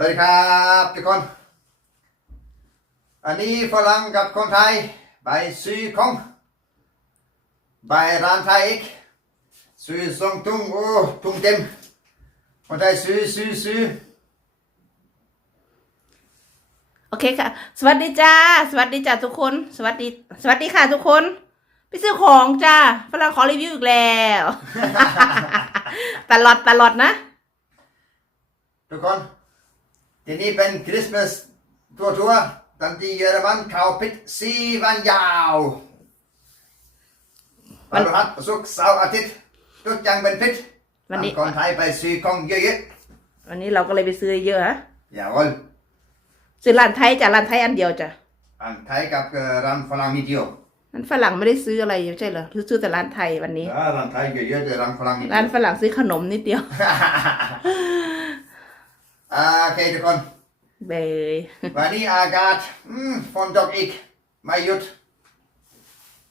สวัสดีครับทุกคน อันนี้ฝรั่งกับคนไทยไปซื้อของไปร้านไทยอีกซื้อสองถุงโอ้ถุงเต็มคนไทยซื้อซื้อซื้อโอเคค่ะ สวัสดีจ้า สวัสดีจ้าทุกคน สวัสดี สวัสดีค่ะทุกคน ไปซื้อของจ้าฝรั่งขอรีวิวอีกแล้วตลอดตลอดนะ ทุกคน ที่นี่เป็นคริสต์มาสตัวทัวร์ตั้งที่เยอรมันเขาปิดสี่วันยาววันพฤหัสศุกร์เสาร์อาทิตย์ทุกอย่างเป็นปิดวันนี้คนไทยไปซื้อของเยอะวันนี้เราก็เลยไปซื้อเยอะฮะๆอย่าวันซื้อร้านไทยจ้ะร้านไทยอันเดียวจ้ะอันไทยกับเอ่อร้านฝรั่งนิดเดียวนั้นฝรั่งไม่ได้ซื้ออะไรไม่ใช่เหรอซื้อแต่ร้านไทยวันนี้อ่าร้านไทยเยอะๆแต่ร้านฝรั่งนิดเดียวร้านฝรั่งซื้อขนมนิดเดียวอ่า โอเคทุกคนเบยวันนี้อากาศอืมฝนตกอีก ไม่หยุด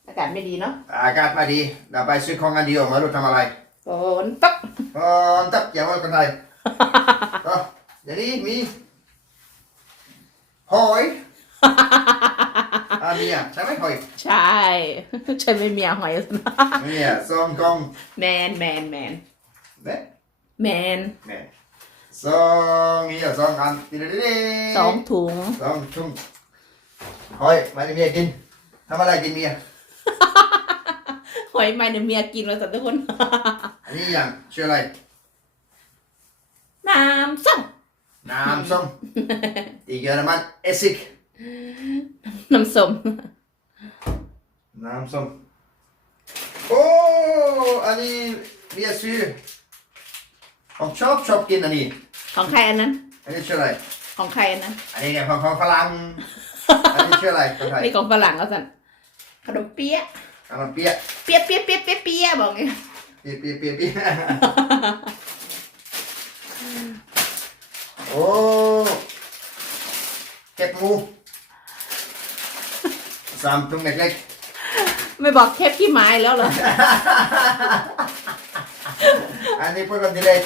อากาศไม่ดีเนาะอากาศไม่ดีเราไปซื้อของกันเดียวไม่รู้ทำอะไรฝนตกฝนตกอย่าว่าคนไทย ก็เดี๋ยวนี้มีหอยอันนี้อะใช่ไหมหอยใช่ฉันไม่มีหอยเนี่ยสองกล่องแมนแมนแมนเนี่ยแมนเนี่ย สองนี่อะสองอันติดดิสองถุงสองชุ่มหอยไม่ได้เมียกินทำอะไรกินเมียหอยไม่เนี่ยเมียกินแล้วสัตว์ทุกคน อันนี้อย่างชื่ออะไร น้ำส้มน้ำส้มที่เยอรมันเอซิกน้ำส้มน้ำส้มโอ้อันนี้เมียซื้อผมชอบชอบกินอันนี้ ของใครอันนั้น อันนี้ชื่ออะไร ของใครอันนั้น อันนี้เนี่ยของของฝรั่ง อันนี้ชื่ออะไรคนไทยนี่ของฝรั่งแล้วสันขนมเปี๊ยะขนมเปี๊ยะ เปี๊ยะเปี๊ยะเปี๊ยะเปี๊ยะเปี๊ยะบอกไงเปี๊ยะเปี๊ยะเปี๊ยะเปี๊ยะโอ้เก็บหมูสามถุงเล็กไม่บอกเทปขี้ไม้แล้วเหรอๆอันนี้พูดกันดีเลย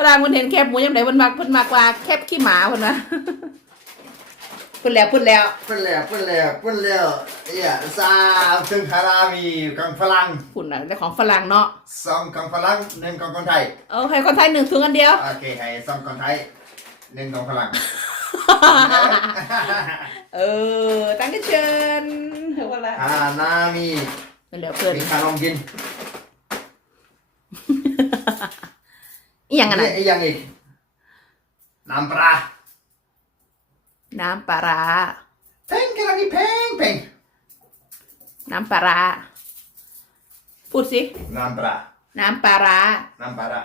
เวลาคุณเห็นแคบหมูยังไงมันมากมันมากกว่าแคบขี้หมาคนนะพูดแล้วพูดแล้วพูดแล้วพูดแล้วพูดแล้วเนี่ยสามถุงฮารามีของฝรั่งคุณนะแต่ของฝรั่งเนาะสองของฝรั่งหนึ่งของคนไทยเออให้คนไทยหนึ่งถุงอันเดียวโอเคให้สองคนไทยหนึ่งของฝรั่งเออตั้งกันเชิญเฮ้ยว่าละฮานามีเดี๋ยวเพื่อนมีขนมกิน อีหยังกันนี่นะไอ้ยังอีกน้ำปลาน้ำปลาร้าแพงกันนี่แพงแพงน้ำปลาร้าพูดสิ น้ำปลาน้ำปลาร้าน้ำปลา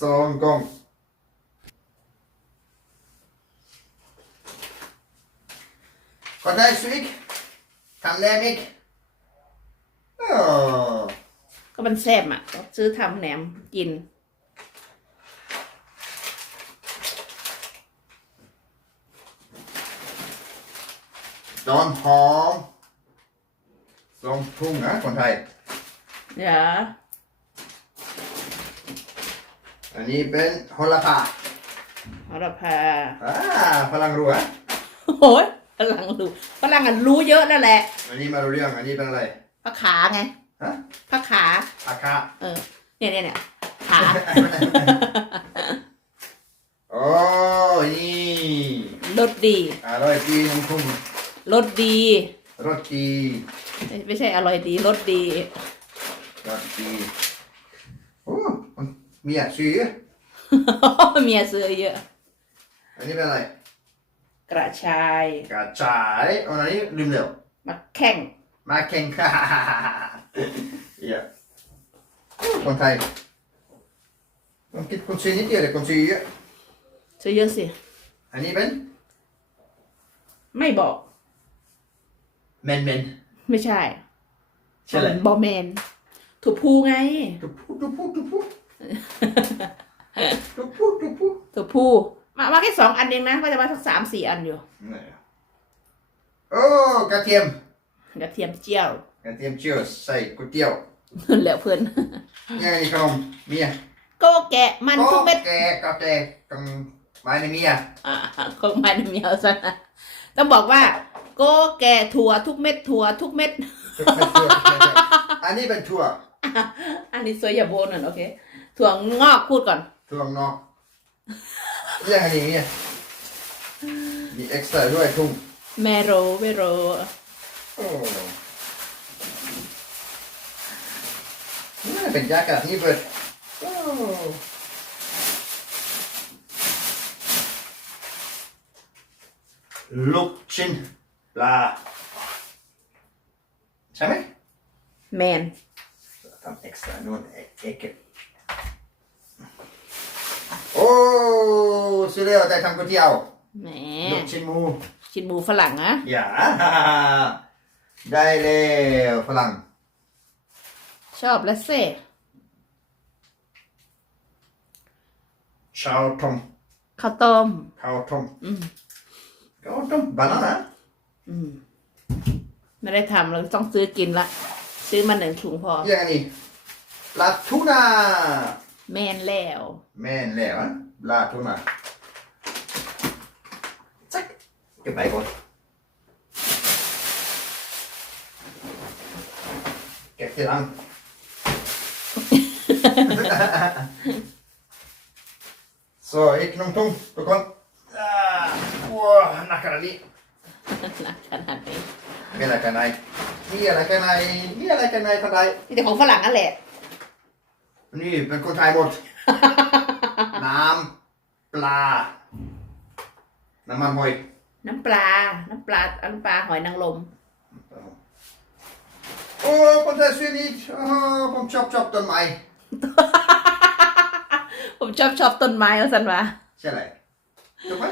สองกล่องคนไทยซื้ออีกทำแรมอีกโอ้ ก็มันแซ่บอะก็ซื้อทำแหนมกิน จอนหอมสองทุ่งนะคนไทย เดี๋ยวอันนี้เป็นโหระพาโหระพาอ่าพลังรู้อะโอ้ยฝรั่งรู้ฝรั่งอะรู้เยอะแล้วแหละ อันนี้มารู้เรื่อง อันนี้เป็นอะไรผักขาไง ฮะผักขา อาคาเออ เนี่ยเนี่ยเนี่ยขา โอ้นี่รสดี อร่อยดีน้ำทุ่งรสดี รสดีไม่ไม่ใช่อร่อยดี รสดี รสดีโอ้มีอะชื่อเมียซื้อเยอะ อันนี้เป็นอะไร กระชาย กระจายอันนี้ลืมแล้วมะแข้งมาแข่งค่ะ Iya. Kontai. Non ti consigli niente, le consigli io. จะเยอะสิ Ani ben? ไม่บอก Men men. ไม่ใช่ Cele. บอแมนถูกพูไง Tupu tupu tupu. Tupu tupu. ถูกพูมามาแค่สองอันเองนะ ก็จะมาสักสามสี่อันอยู่ Nee. Oh, กระเทียม กระเทียมเจียว กระเทียมเจียวใส่ก๋วยเตี๋ยวแล้วเพื่อนนี่ไงขนมเมียโกแกะมันทุกเม็ดแกก็แกกังไม้ในเมียอ่าคงมันเมียวซะนะต้องบอกว่า โกแกะถั่วทุกเม็ดถั่วทุกเม็ดทุกเม็ดทั่วอันนี้เป็นถั่วอันนี้สวยอย่าโบนหน่อยโอเคถั่วงอกพูดก่อน ถั่วงอกเรียกอันนี้เนี่ยมีเอ็กซ์ตร้าด้วยทุ่งเมโรเวโร โอ้ น่าเป็นยากาศนี่เปิดโอ้ลูกชิ้นปลาใช่ไหมแมนทำเอ็กซ์ตร้านู่นเอกเอกโอ้สุดยอดได้ทำก๋วยเตี๋ยวแหมลูกชิ้นหมูชินบูฝรั่งนะอย่าได้แล้วฝรั่ง ชอบและเซ่ชาวทงข้าวต้มข้าวทงอืมข้าวทงบานาน่าอืม ไม่ได้ทำเราต้องซื้อกินละ ซื้อมาหนึ่งถุงพอ อย่างนี้ปลาทูน่าแมนแล้ว แม่นแล้วอะปลาทูน่าจักเก็บไปก่อนเก็บทีหลัง Så, ikke noen tung. Du kan ah, Åh, nakken er li. หนักขนาดนี้มีอะไรกันในมีอะไรกันในมีอะไรกันในคนไทยนี่แต่ของฝรั่งนั่นแหละ นี่เป็นคนไทยหมด น้ำปลา น้ำมันหอย น้ำปลา น้ำปลาน้ำปลาหอยนางรม โอ้คนไทยสวยนี่โอ้ผมชอบชอบต้นไม้ ผมชอบชอบต้นไม้เอาสันวะใช่ไหมถูกไหม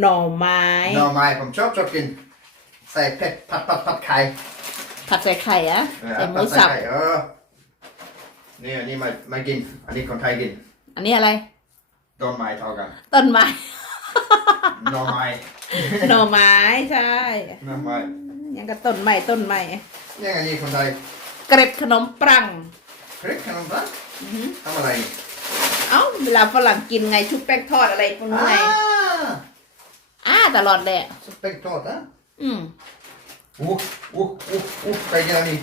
หน่อไม้ หน่อไม้ผมชอบชอบกิน ใส่เผ็ดผัดผัดผัดไข่ผัดใส่ไข่อะเออใส่หมูผัดสับไข่เออนี่อันนี้มามากิน อันนี้คนไทยกิน อันนี้อะไรต้นไม้เท่ากันต้นไม้หน่อไม้หน่อไม้ใช่หน่อไม้ยังกับต้นไม้ต้นไม้ยังอันนี้คนไทยเกร็ดขนมปรัง พริกขนมปังอือหือทำอะไรเอ้าเวลาฝรั่งกินไงชุบแป้งทอดอะไรพวกนู้นไง Ah, อ้าตลอดแหละ så spänt åt det. อืม Uh, uh, uh, uh, vad gör ni?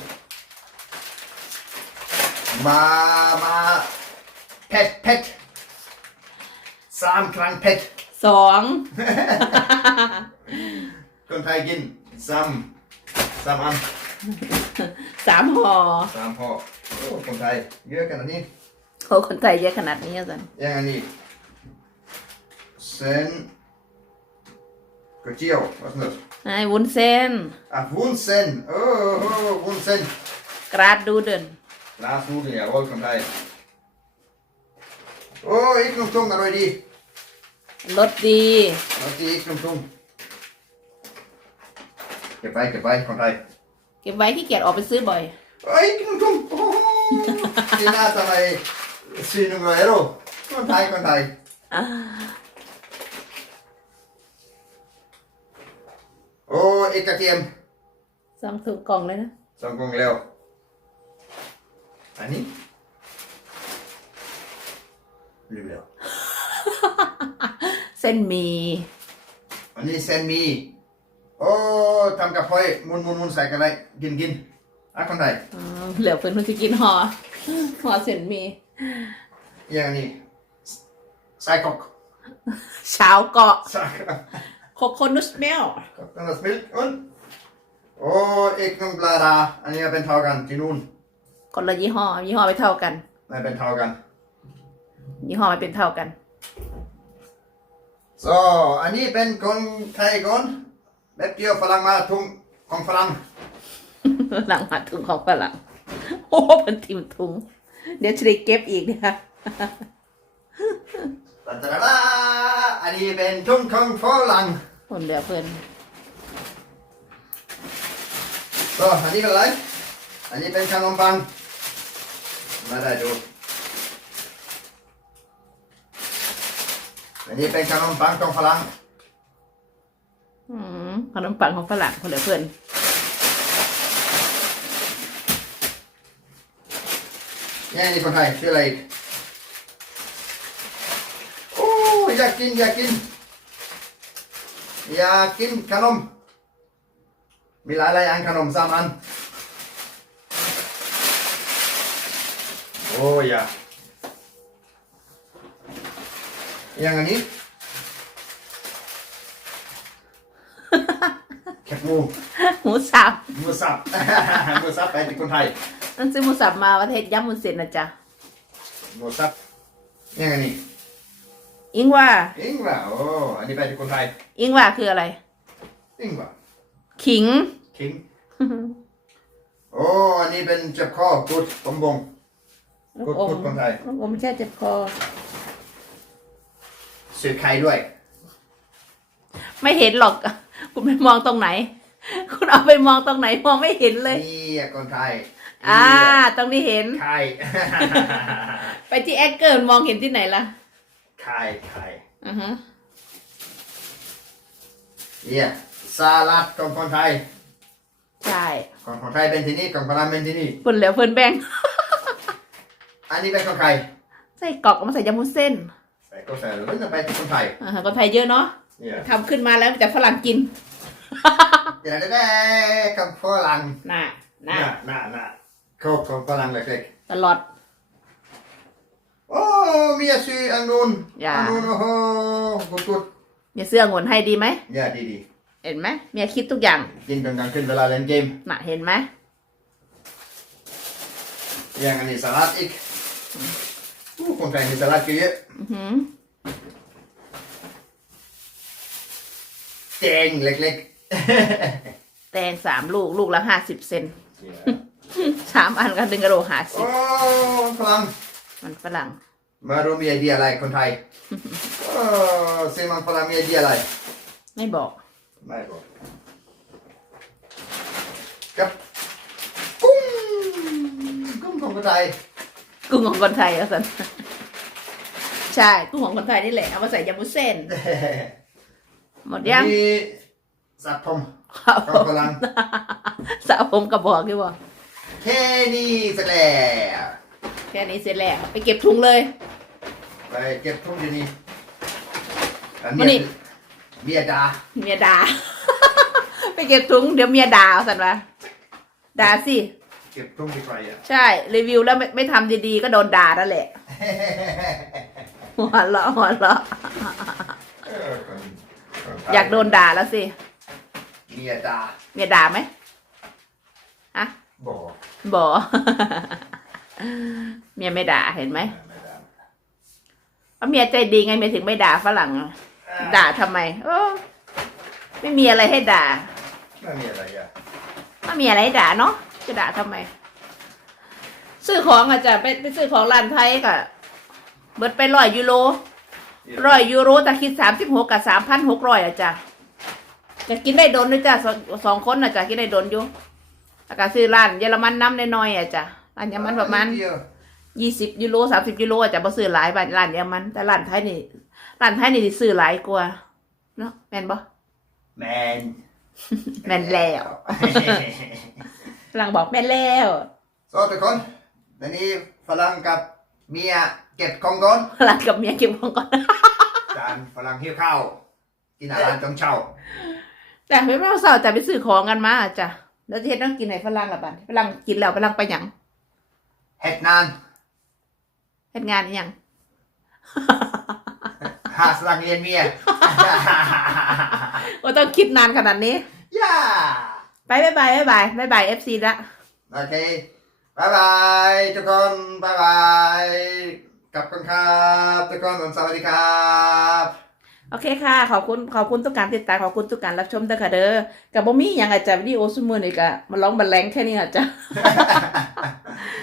Mamma, pet, pet. Samklang pet. สอง Kon ta in. Sam. Sam an. สามห่อ Sam på. Oh, kon ta. Gör kan ni. โอ้คนไทยเยอะขนาดนี้อะสัน Gör ni. Sen. Gotio. Vad snurr. ไอ้วุ้นเส้น Ah, vunsen. Oh, oh, vunsen. กราดดูเดิน Lars Norden, ja, welkom dig. Åh, oh, ikke nogen tung, er du i de? รสดี Nå, det er ikke nogen tung. Kan bare, kan bare, kom dig. เก็บไว้ขี้เกียจออกไปซื้อบ่อย Åh, oh, ikke nogen tung. Oh, det er der mig. Syg nogle er du. Kom dig, kom dig. อ่า Åh, oh, ikke gardem. สองถุงกล่องเลยนะ Som gang lav. Annie? Lykke เส้นหมีอันนี้เซนมีโอ้ทำกับพอยมุนมุนมุนใส่กันเลยกินกิน อะคนไทยอืมเหลือเพื่อนคนที่กินห่อห่อเส้นหมีอย่างนี้ใส่กอกเช้าเกาะใส่โคโคนุสเมลกอกนั่นสมิลอุนโอ้เอกนุ่งปลาดาอันนี้เป็นเท่ากันที่นู่นคนละยี่ห้อ ยี่ห้อไม่เท่ากัน ไม่เป็นเท่ากัน ยี่ห้อไม่เป็นเท่ากัน so อันนี้เป็นคนไทยก่อนแบบเดียวฝรั่งมาทุ่งของฝรั่ง หลังมาถุงของฝรั่งโอ้เป็นทิมถุง เดี๋ยวจะได้เก็บอีกนี่ยตาตาดาอันนี้เป็นทุ่งของฝรั่งคนเหลือเพื่อน so อันนี้เป็นอะไร อันนี้เป็นขนมปัง มาได้ดู อันนี้เป็นขนมปังของฝรั่งอืมขนมปังของฝรั่งคนเหลือเพื่อน นี่นี่คนไทยชื่ออะไรอีกอยากกินอยากกินอยากกินขนม มีหลายหลายอันขนมสามอัน โอ้ยอยากอย่างอันนี้แคบหมูหมูสับหมูสับหมูสับไปที่คนไทย นั่นซื้อหมูสับมาประเทศยำมุนเส้นนะจ๊ะหมูสับอย่างอันนี้อิงว่าอิงว่าโอ้อันนี้ไปที่คนไทยอิงว่าคืออะไรอิงว่าขิง คิงโอ้อันนี้เป็นเจ็บคอกุดผมบง ลูกอมพูดคนไทย ลูกอมแช่เจ็บคอ สือไข่ด้วยไม่เห็นหรอก คุณไปมองตรงไหน คุณเอาไปมองตรงไหนมองไม่เห็นเลย นี่อะคนไทย อ่า ตรงนี้เห็น ไข่ ไปที่แอคเกิลมองเห็นที่ไหนล่ะ ไข่ไข่อือฮะเนี่ยสลัดของคนไทยใช่ของคนไทยเป็นที่นี่ของพลังเป็นที่นี่ เพิ่นเหลือเพิ่นแบ่ง อันนี้เป็นของใครใส่กรอกเอามาใส่ยำมุนเส้นใส่ก็ใส่แล้วจะไปที่คนไทยอ่าคนไทยเยอะเนาะเนี่ยทำขึ้นมาแล้วแต่ฝรั่งกินเดี๋ยวได้กับฝรั่งน่ะน่ะน่ะน่ะ น่ะโคกของฝรั่งเล็กตลอด ๆโอ้มีอาชีพอันนู้นอย่า อันนู้นโอ้โหกุดกุดเมียเสื้อองุ่นให้ดีไหมเนี่ยดีดีเห็นไหมเมียคิดทุกอย่างๆกินกลางคืนเวลาเล่นเกมน่ะเห็นไหมอย่างอันนี้สลัดอีกอู้คนไทยมีสลัดเยอะอือหือแกงเล็กแตงสามลูกลูกละห้าสิบเซนๆ สามอันก็ดึงกระโดดหาสิโอ้พลังมันฝรั่งมารู้มีไอเดียอะไรคนไทยโอ้เซมันพลังมีไอเดียอะไร ไม่บอก ไม่บอกกับกุ้งกุ้งของคนไทยกุ้งของคนไทยเอาสันใช่กุ้งของคนไทยนี่แหละเอามาใส่ยำมุนเส้น หมดยังมีสัตว์ผมครับของพลังสาวผมกระบอกดีบ่ แค่นี้เสร็จแล้วแค่นี้เสร็จแล้วไปเก็บถุงเลย ไปเก็บทุ่งที่นี่อันมานี่นี้เมียดาเมียด่า ไปเก็บถุงเดี๋ยวเมียด่าเอาสันวะด่าสิ เก็บทุ่งที่ใครอะ ใช่ รีวิวแล้วไม่ไม่ทำดีๆ ก็โดนด่านั่นแหละ หัวเราะหัวเราะเออคนคนไทอยากโดนด่าแล้วสิ เมียดาเมียด่าไหมอะบอก บอเมียไม่ด่าเห็นไหมไม่ได้เพราะเมียใจดีไงเมียถึงไม่ด่าฝรั่งอะด่าทำไมโอ้ไม่มีอะไรให้ด่า ไม่มีอะไรอะไม่มีอะไรให้ด่าเนาะจะด่าทำไม ซื้อของอาจจะไปไปซื้อของร้านไทยก็เบิดไปร้อยยูโรร้อยยูโรแต่คิดสามสิบหกกับสามพันหกร้อยอะจ้ะจะกินได้โดนด้วยจ้ะสองสองคนอะจ้ะกินได้โดนอยู่ แล้วก็ซื้อร้านเยอรมันน้ำน้อยๆอะจ้ะร้านเยอรมันประมาณเดียวยี่สิบยูโรสามสิบยูโรอาจจะบ่ซื้อหลายบาทร้านเดียวมัน แต่ร้านไทยนี่ร้านไทยนี่สิซื้อหลายกว่าเนาะแม่นบ่แมนแม่นแล้วฝรั่งบอกแม่นแล้วสวัสดีทุกคนตอนนี้ฝรั่งกับเมียเก็บของก่อนฝรั่งกับเมียเก็บของก่อนจานฝรั่งหิวข้าวกินอาหารตอนเช้าแต่ไม่เราเศร้าแต่ไปซื้อของกันมาจ้ะ แล้วจะเฮ็ดต้องกินไหนฝรั่งละบัดฝรั่งกินแล้วฝรั่งไปหยังเฮ็ดนานเฮ็ดงานอีหยังหาสลังเรียนเมียว่าต้องคิดนานขนาดนี้ย่าไปบ๊ายบายบ๊ายบายบ๊ายบาย FC ละโอเคบายบายทุกคนบายบายกลับกันครับทุกคนสวัสดีครับ โอเคค่ะ ขอบคุณขอบคุณทุกการติดตามขอบคุณทุกการรับชมเด้อค่ะเด้อกับบ่มีหยังอาจจะวิดีโอซุมื้อนี่ก็มาร้องบันแรงแค่นี้อาจจะ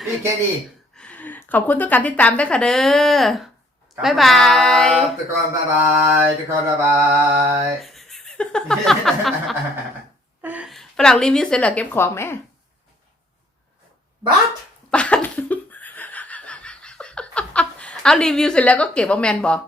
พี่แค่นี้ขอบคุณทุกการติดตามด้วยค่ะเด้อบ๊ายบายทุกคนบายบายทุกคนบายบายฝรั่งรีวิวเสร็จแล้วเก็บของไหมบัตปานเอารีวิวเสร็จแล้วก็เก็บว่าแมนบอก